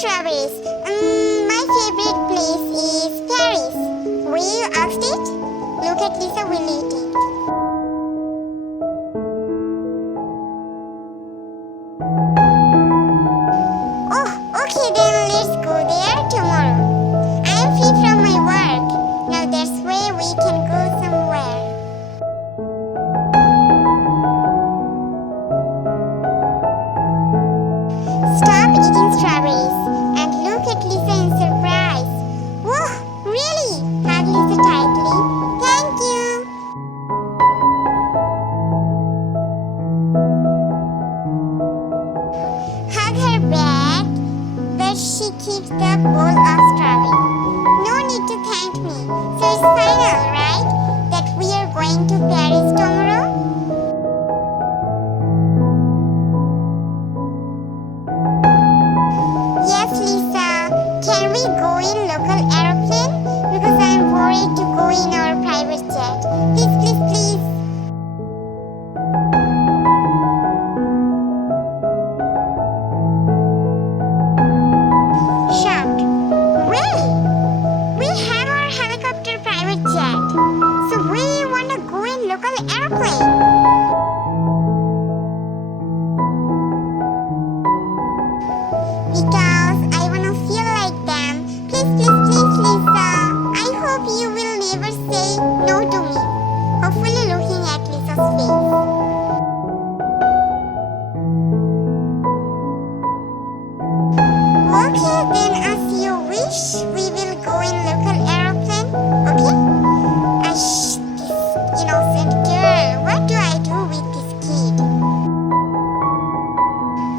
strawberries. My favorite place is Paris. Will you ask it? Look at Lisa will eat it. Oh, okay then let's go there tomorrow. I am free from my work. Now that's where we can go somewhere. Stop eating strawberries and look at Lisa in surprise. Whoa, really? Hug Lisa tightly. Thank you. Hug her back, but she keeps the bowl of strawberry. No need to thank me. So it's final, right? That we are going to Paris tomorrow? Yes, Lisa. Can we go in local aeroplane? Because I'm worried to go in our private jet. Please, please, please. Shocked. Really? We have our helicopter private jet. So we wanna go in local aeroplane. Because I wanna feel like them. Please, please, please, Lisa. I hope you will never say no to me. Hopefully looking at Lisa's face. Okay, then as you wish, we will go in local aeroplane. Okay? This innocent girl. What do I do with this kid?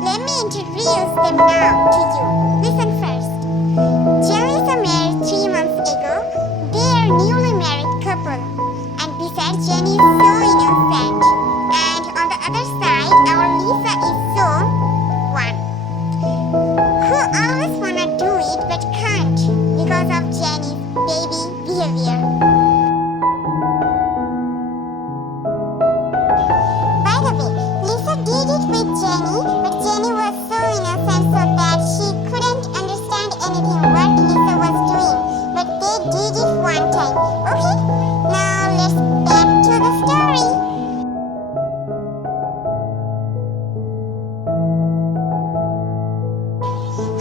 Let me introduce them now to you. Listen first. Jenlisa married 3 months ago. They are newly married couple. And besides, Jenny is so innocent. And on the other side, our Lisa is so one. Who always wanna do it but can't because of Jenny's baby behavior. By the way, Lisa did it with Jenny, but Jenny was so innocent so that she couldn't understand anything what Lisa was doing. But they did it one time. Okay, now let's back to the story.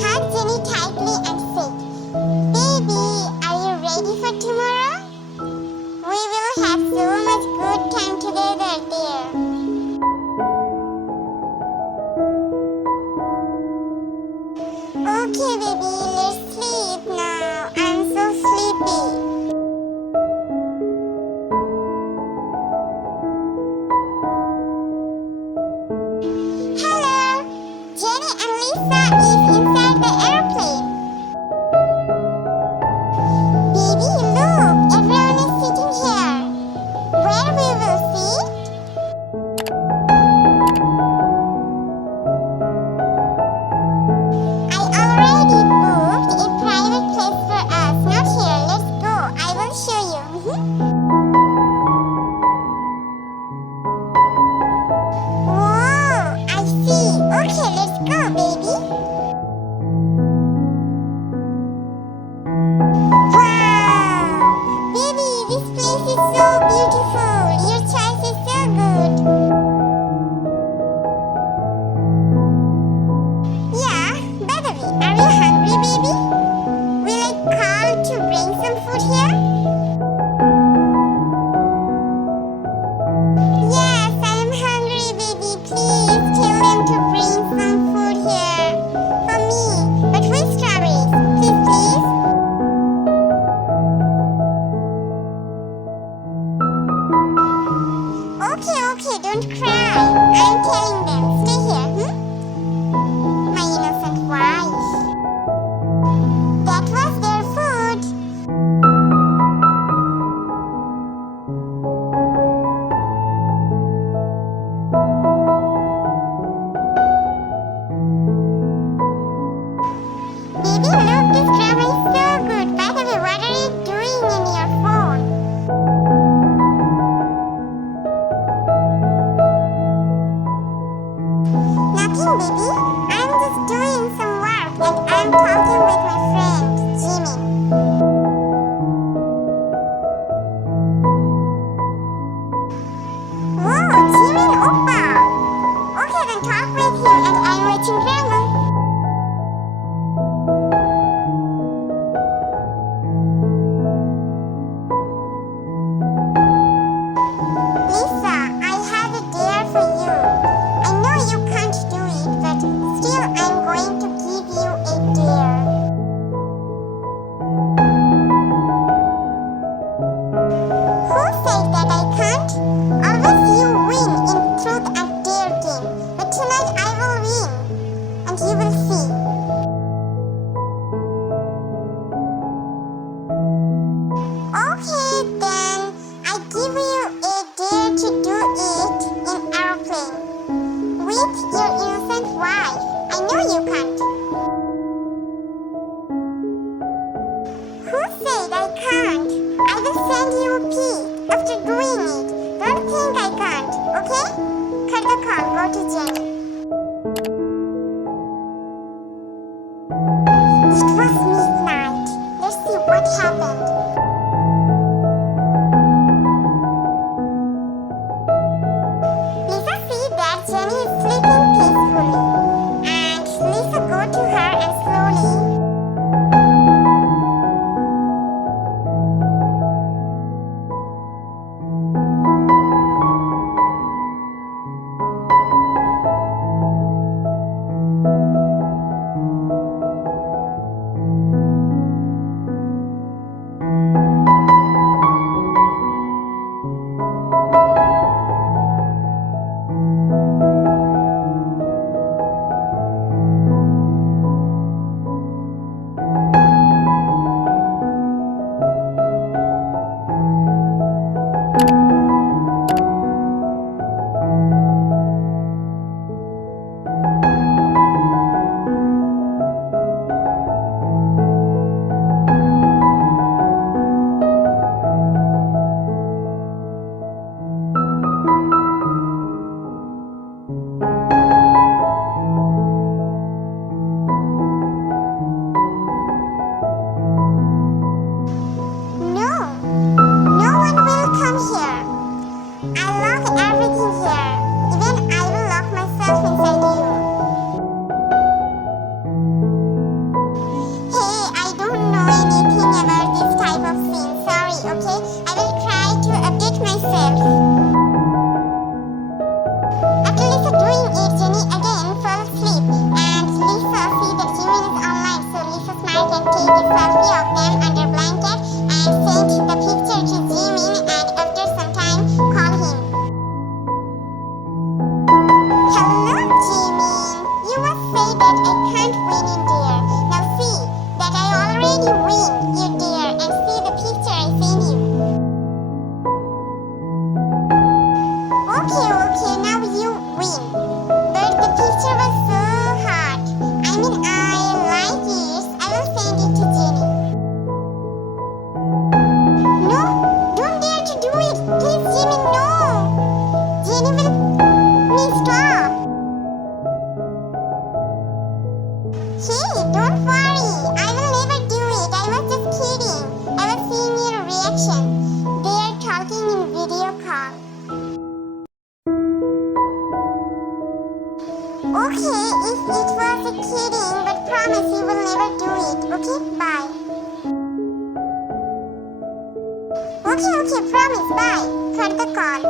Hug Jenny tightly and say, "Baby, are you ready for tomorrow? We will have so much good time together there." Okay, baby, let's sleep now. I'm so sleepy. Hello, Jenny and Lisa is inside the airplane. Baby, look, everyone is sitting here. Where we will sit? I already booked a private place for us. Not here. Let's go. I will show you. Whoa, I see. Okay, let's go, baby. Wow, baby, this place is so beautiful. Your choice is so good. Yeah, by the way, are you hungry, baby? Will I call to bring some food here? Yes, I am hungry, baby. Please tell them to bring some food here for me, but with strawberries. Please, please. Okay, don't cry. I'm telling them. Stay here, My innocent wife. That was their food. Baby, look, this drama is so good. By the way, what are you doing in your phone? Nothing, baby. I'm just doing some work and I'm I'm talking with my friend, Jimin. Whoa, Jimin Oppa! Okay, then talk with him and I'm waiting grandma. Lisa, I have a dare for you. I know you can't do it, but still I'm going to give you a dare. Who said that I can't? Always you win in truth and dare game. But tonight I will win. And you will see. Okay then, I give you a dare to do it in airplane. With your innocent wife. I know you can't. Who said I can't? I will send you a pic after doing it. Don't think I can't, okay? Cut the call, go to Jenny. It was midnight. Let's see what happened. Lisa sees that Jenny is sleeping peacefully. And Lisa go to her and slowly. Okay, if it was a kidding, but promise you will never do it. Okay, bye. Okay, promise, bye. Cut the call.